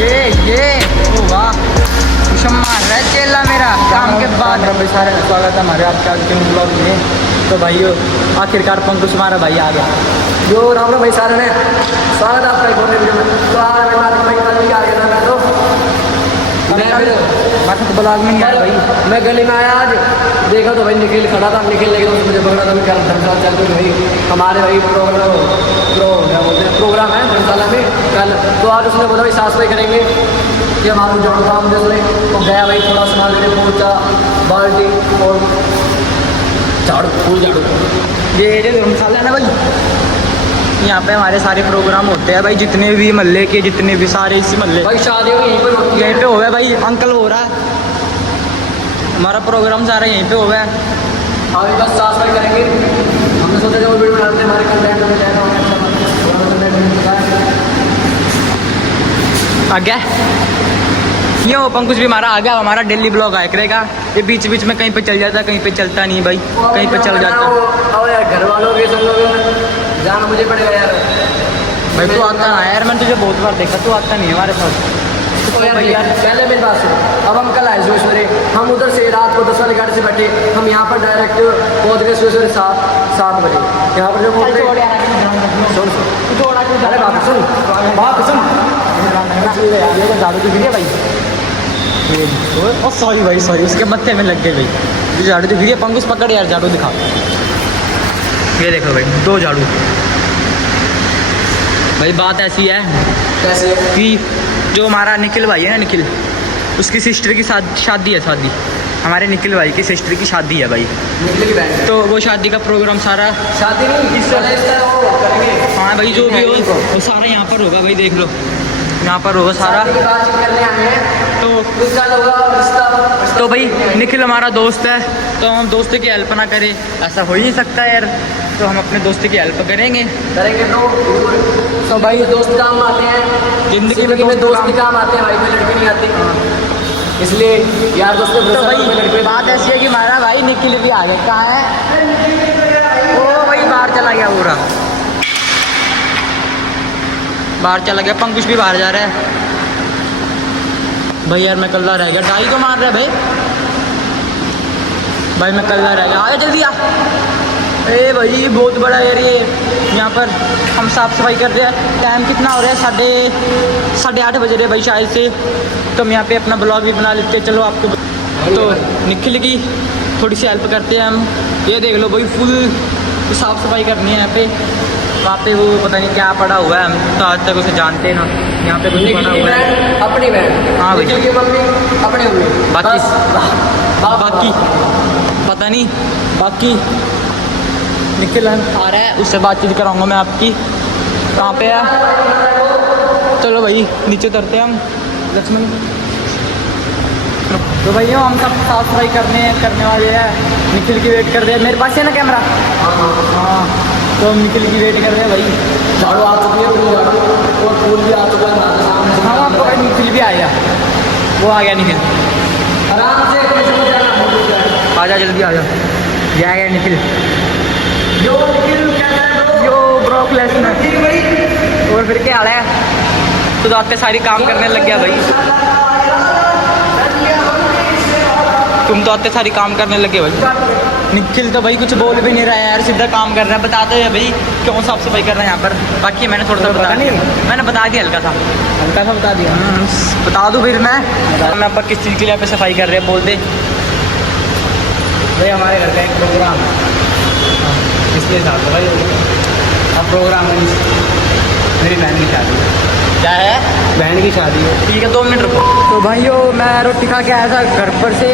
ये ओ वाह कुशम मार रहा है चेला मेरा काम के बाद। भाई सारे स्वागत है हमारे आपके आज के ब्लॉग में। तो भाइयों आखिरकार पंकुश हमारा भाई आ गया। जो राम राम भाई सारे ने स्वागत है आपका एक और नई वीडियो में। तो आज मैं बात भाई कल भी आ गया था मैं तो ब्लॉग में नहीं आया भाई। मैं गली में आया आज, देखा तो भाई निखिल खड़ा था। निखिल लेकिन उसने मुझे पकड़ा था मैं क्या धर्मशाला चल रही भाई हमारे भाई प्रोग्राम है धर्मशाला में कल। तो आज उसने बोला भाई साफ सफाई करेंगे कि हमारा जोड़ काम जैसे तो गया भाई थोड़ा सामान लेने पोचा बाल्टी और झाड़ू फूल झाड़ू। ये धर्मशाला है ना भाई, यहाँ पे हमारे सारे प्रोग्राम होते हैं भाई, जितने भी मोहल्ले के जितने भी सारे इसी मोहल्ले भाई शादी यहीं पर होती है। यहीं पे हो गया भाई। अंकल हो रहा है हमारा प्रोग्राम सारा यहीं पे हो गया। अभी बस साफ सफाई करेंगे। हमने सोचा जब वीडियो बनाते हैं हमारे कंटेंट में जाएगा आ गया ये वो पंकुश भी हमारा आ गया। हमारा डेली ब्लॉग आया करेगा। ये बीच बीच में कहीं पे चल जाता है कहीं पे चलता नहीं भाई, कहीं पे चल जाता है। अब यार घर वालों के सब लोग जाना मुझे पड़ेगा यार। भाई तू आता ना यार, मैंने तुझे बहुत बार देखा, तू आता नहीं है हमारे साथ। तो यार पहले मेरी बात सुनो। अब हम कल आए सुबह हम उधर से रात को 10 वाली गाड़ी से बैठे हम यहाँ पर डायरेक्ट पहुँच गए सुबह 7 बजे। यहाँ पर जो पहुँचे सुन अरे बात सुन झाड़ू दिख रही है भाई। सॉरी भाई सॉरी, उसके मत्थे में लग गए भाई। झाड़ू दिख रही है पंकुश, पकड़ यार झाड़ू दिखा। ये देखो भाई 2 झाड़ू। भाई बात ऐसी है कैसे कि जो हमारा निखिल भाई है ना, निखिल उसकी सिस्टर की शादी है। शादी हमारे निखिल भाई की सिस्टर की शादी है भाई। निकले की बैंड तो वो शादी का प्रोग्राम सारा शादी नहीं वो करेंगे। हाँ भाई जो भी हो वो सारा यहाँ पर होगा भाई, देख लो यहाँ पर होगा सारा। शादी की बातचीत करने आए हैं तो उसका होगा रिश्ता। तो भाई निखिल हमारा दोस्त है, तो हम दोस्त की हेल्प ना करें ऐसा हो ही नहीं सकता यार। तो हम अपने दोस्त की हेल्प करेंगे तो भाई दोस्त काम आते हैं जिंदगी में। दोस्त ही काम आते हैं भाई, कोई लड़की नहीं आती। इसलिए यार दोस्त तो भाई बात ऐसी है कि हमारा भाई निखिल भी आ गया। कहाँ है वो भाई? बाहर चला गया पूरा, बाहर चला गया। पंकुश भी बाहर जा रहा है भाई। यार मैं कल्ला रह गया, डाई तो मार रहा है भाई। भाई मैं कल्ला रह गया, आ जल्दी आ। ए भाई बहुत बड़ा एरिया है यहाँ पर। हम साफ़ सफाई कर रहे हैं। टाइम कितना हो रहा है? 8:30 बज रहे भाई शायद से। तो हम यहाँ पे अपना ब्लॉग भी बना लेते हैं। चलो आपको तो निखिल की थोड़ी सी हेल्प करते हैं हम। ये देख लो भाई फुल साफ़ सफाई करनी है यहाँ पे। वहाँ पे वो पता नहीं क्या पड़ा हुआ है, हम तो आज तक उसे जानते ना। यहाँ पे कुछ पड़ा हुआ है अपनी बहन। हाँ भाई। निखिल की मम्मी अपने हुए बाकी पता नहीं। बाकी निखिल आ रहा है, उससे बातचीत कराऊंगा मैं आपकी। कहाँ पे है? चलो भाई नीचे उतरते हैं हम लक्ष्मण। तो भैया हम सब साफ सफाई करने वाले हैं। निखिल की वेट कर रहे हैं। मेरे पास है ना कैमरा? हाँ तो हम निखिल की वेट कर रहे हैं भाई। झाड़ू आ चुकी है फूल झाड़ू और फूल भी आ चुका है। हाँ आपको भाई निखिल भी आया, वो आ गया निखिल। आराम से आ जा जल्दी आ जा। ये आ गया निखिल। जो निखिल कहता है यो ब्रोक लेसनर। और फिर क्या हाल है? तो रात सारी काम करने लग गया भाई। तुम तो आते सारी काम करने लगे भाई। निखिल तो भाई कुछ बोल भी नहीं रहा है यार, सीधा काम कर रहा है। बताते हैं भाई क्यों साफ सफाई कर रहे हैं यहाँ पर। बाकी मैंने थोड़ा सा बता दिया, मैंने बता दिया हल्का सा बता दिया। बता दूँ फिर मैं पर किस चीज़ के लिए यहाँ पे सफाई कर रहे हैं बोल दे भाई हमारे घर का एक प्रोग्राम है इसलिए साथ भाई। अब प्रोग्राम है मेरी बहन की शादी है। क्या है? बहन की शादी है। ठीक है 2 मिनट रुको। तो भाइयों मैं रोटी खा के आया था घर पर से।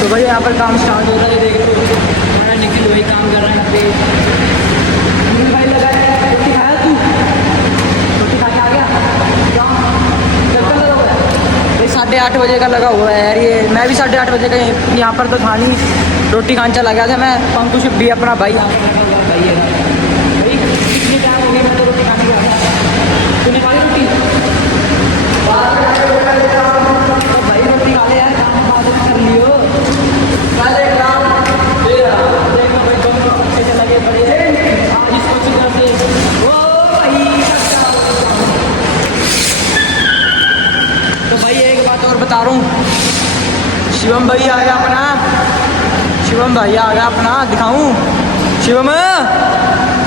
तो भाई यहाँ पर काम स्टार्ट होता है। देख लो हमारा निखिल भाई काम कर रहा है यहाँ पे। निखिल भाई लगा है। रोटी खाया तू? रोटी खा के आ गया? कब लगा हुआ है? भाई 8:30 बजे का लगा हुआ है यार ये। मैं भी 8:30 बजे का यहाँ पर तो था नहीं। रोटी खान चला गया था मैं। पंकुश भी अपना भाई यहाँ पर लगा हुआ भाई है। भाई कितनी टाइम हो गई मैं तो रोटी खाने गया। तूने खा ली रोटी? भाई रोटी खा ले यार, काम बाद में कर लियो। देखो भाई दोनों ऐसे लगे पड़े आज इसको चिल्ला से। ओ भाई और बता रहा हूँ, शिवम भाई आ गया अपना, शिवम भाई आ गया अपना, दिखाऊं शिवम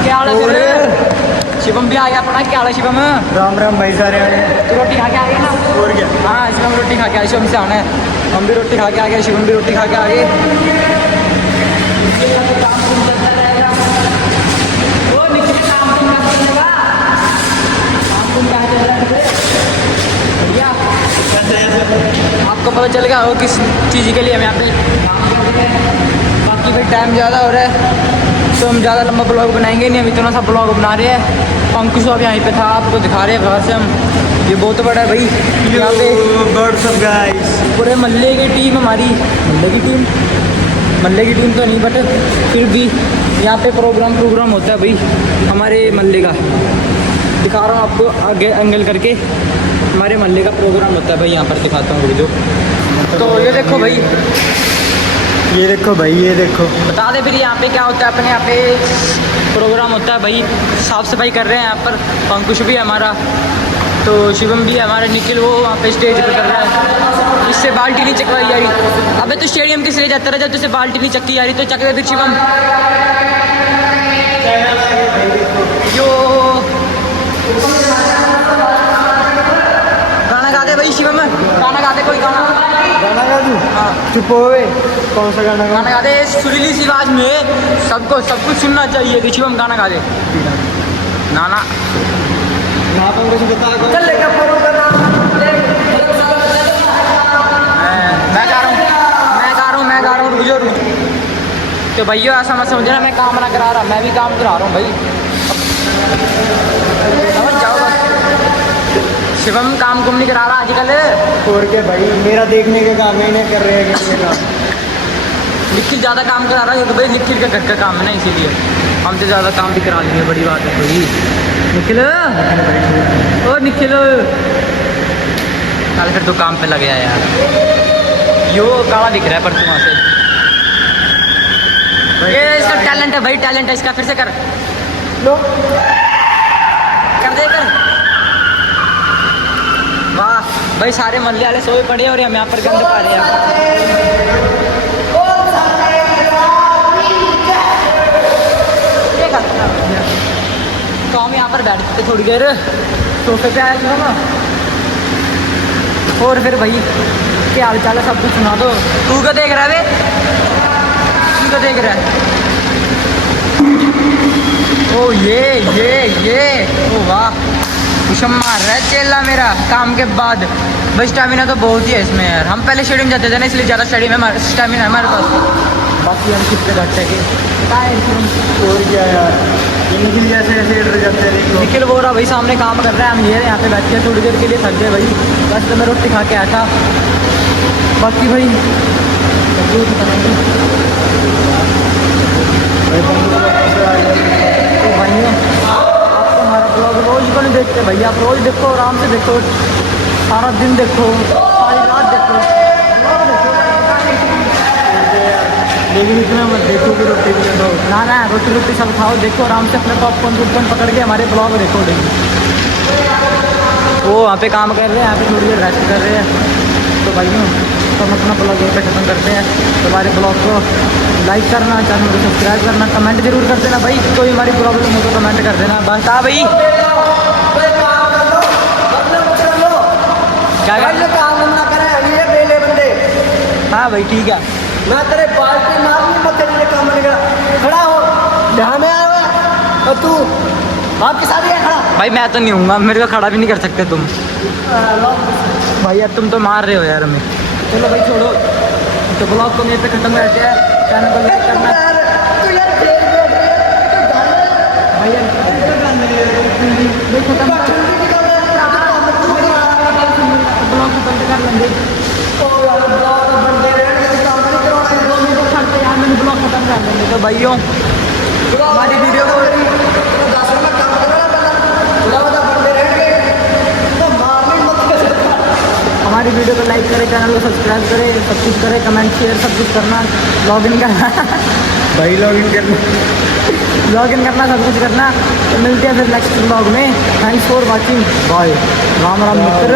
क्या हाल है तेरे? शिवम भी आ गया अपना, क्या हाल है शिवम? राम राम भाई सारे आने तू रोटी खा के आ गया ना? और क्या हाँ शिवम रोटी खा के आया, शिवम से आना है, हम भी रोटी खा के आ गए, शिवम भी रोटी खा के आ गए। वो निखिल काम तुम क्या करने का? काम तुम क्या चल रहा है भैया? आपको पता चल गया हो किस चीज़ के लिए हम यहाँ पे काम कर रहे हैं। बाकी फिर टाइम ज़्यादा हो रहा है तो हम ज़्यादा लंबा ब्लॉग बनाएंगे नहीं, हम इतना सा ब्लॉग बना रहे हैं। पंकुश अब यहीं पे था, आपको दिखा रहे हैं बाहर से हम। ये बहुत बड़ा है भाई, यहाँ पे बर्ड्स ऑफ गाइस पूरे मल्ले की टीम हमारी, मल्ले की टीम तो नहीं बट फिर भी यहाँ पे प्रोग्राम होता है भाई हमारे मल्ले का। दिखा रहा हूँ आपको आगे एंगल करके, हमारे मल्ले का प्रोग्राम होता है भाई, यहाँ पर दिखाता हूँ वीडियो। तो ये देखो भाई, ये देखो भाई, ये देखो बता दे फिर यहाँ पे क्या होता है। अपने यहाँ पे प्रोग्राम होता है भाई, साफ़ सफाई कर रहे हैं यहाँ पर। पंकुश भी है हमारा, तो शिवम भी है हमारा, निखिल वो वहाँ पे स्टेज पे कर रहा है। इससे बाल्टी नहीं चकवाई जा रही। अबे तो स्टेडियम किस लिए जाता रहा, जब तुझसे बाल्टी नहीं चक्की जा रही तो चक दे फिर शिवम। यो गाना गा दे भाई शिवम, गाना गा दे, कोई गाना गाना गा दूँ? हाँ चुप हो गए, कौन सा गाना गा? गाना गा दे सुरीली सी आवाज में, सबको सब कुछ सुनना चाहिए कि शिवम गाना गा दे। ना ना ना तो मुझे बता चल लेके फोटो करना। मैं गा रहा हूँ रुक जाओ। तो भैया ऐसा मत समझना मैं काम ना करा रहा, मैं भी काम करा रहा हूँ भाई, समझ जाओ बस। शिवम काम कुम नहीं करा रहा आजकल। और क्या भाई, मेरा देखने का काम ही नहीं कर रहे हैं किसी का। निखिल ज़्यादा काम करा रहा है क्योंकि भाई निखिल का घर का काम है ना, इसीलिए हमसे ज़्यादा काम भी करा लेंगे, बड़ी बात है भाई। निखिल ओ निखिल, कल फिर तो काम पे लग गया यार। यो काला दिख रहा है पर तू वहाँ से, ये इसका टैलेंट है भाई, टैलेंट है इसका। फिर से कर लो कर दे कर। वाह भाई, सारे मल्ले वाले सोए पड़े हैं और हम यहाँ पर गंद पा रहे हैं। तो हम यहाँ पर बैठ के थोड़ी देर सोफे पे आए थे ना। और फिर भाई क्या हाल चाल है, सब कुछ सुना दो। तू क्या देख रहा है बे, तू क्या देख रहा है? ओ ये ओ वाह, कुशम मार रहा है चेला मेरा काम के बाद। भाई स्टैमिना तो बहुत ही है इसमें यार। हम पहले स्टेडियम जाते थे ना, इसलिए ज़्यादा स्टेडियम है, स्टैमिना है हमारे पास। बाकी हम किस पे घटते हैं और क्या यार, ये निखिल जैसे ऐसे डर जाते हैं देखो। निखिल बोल रहा भाई सामने काम कर रहा है, हम ये यहाँ पे बैठ के थोड़ी देर के लिए थक गए भाई। बस तो मैं रोटी खा के आया था। बाकी भाई तो भाइयों आपको हमारा ब्लॉग रोज़ को नहीं देखते भाई, आप रोज़ देखो, आराम से देखो, सारा दिन देखो, सारी रात देखो, ब्लॉग देखो। लेकिन इतना मत देखो कि रोटी भी खाओ। ना रोटी सब खाओ, देखो आराम से अपने पॉपकॉर्न पकड़ के हमारे ब्लॉग देखो डेली। वो वहाँ पे काम कर रहे हैं, यहाँ पे थोड़ी देर रेस्ट कर रहे हैं। तो भाइयों तो हम अपना ब्लॉग यहीं पे ख़त्म करते हैं। तो हमारे ब्लॉग को लाइक करना, चैनल को सब्सक्राइब करना, कमेंट जरूर कर देना भाई। कोई हमारी प्रॉब्लम हो तो कमेंट कर देना। बस हाँ भाई, क्या काम ना करे अगले बेले बंदे। हाँ भाई ठीक है, मैं तेरे बाल्टी मारनी मत तेरे काम नहीं करा। खड़ा हो, यहाँ में आया हुआ है। और तू आपके साथ ही है खड़ा। भाई मैं तो नहीं हूँगा, मेरे को खड़ा भी नहीं कर सकते तुम भाई यार, तुम तो मार रहे हो यार हमें। चलो भाई छोड़ो, तो ब्लॉग को मेरे पे ख़त्म करते हैं। चैनल को लाइक करना तू यार खेल भाई यार, भाई खत्म कर ब्लॉग को बंद कर लेंगे। मैंने ब्लॉग खत्म कर देंगे। तो भाइयों हमारी वीडियो को हमारी वीडियो को लाइक करें, चैनल को सब्सक्राइब करें, सब कुछ करें, कमेंट शेयर सब कुछ करना, लॉगिन करना भाई लॉगिन करना सब कुछ करना। तो मिलते हैं फिर नेक्स्ट ब्लॉग में। Thanks for watching, bye, Ram Ram Mitra.